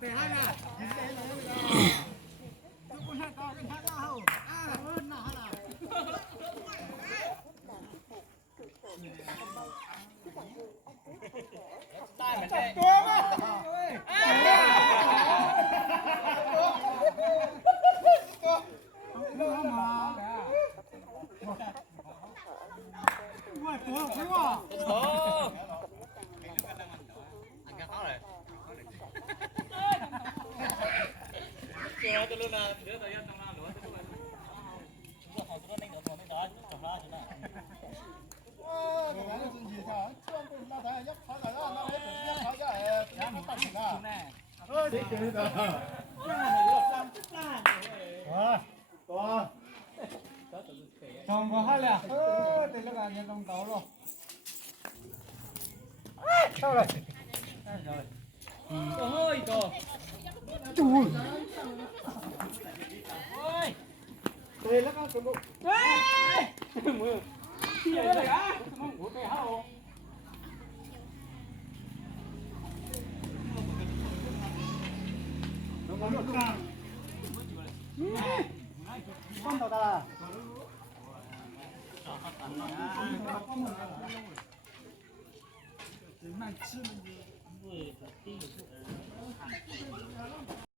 ไปให้ละทุกคนให้ต่อกันทักเราหน้าละตายเหมือนกันตัวมั้ยตัวมาว่าตัวไม่ว่าโอ้อันก็เข้าเลยเจอตัวนู้นนะเดี๋ยวตัวยันตรงนั้นหรือว่าตัวนั้นตัวเขาตัวนี้เดี๋ยวตัวไม่ได้จบแล้วใช่ไหม这玩意儿真奇葩，这样被拉抬，要跑哪个？那也不要跑下来，不要打起来。谁给的？多。中国好了，对了个，你弄到了。到了。到了一个。猪。对了个，什么？哎，没有。ที่อะไรอ่ะมึงหัวไปหาโอ้ลงมาลูกกันป้อนต่อตา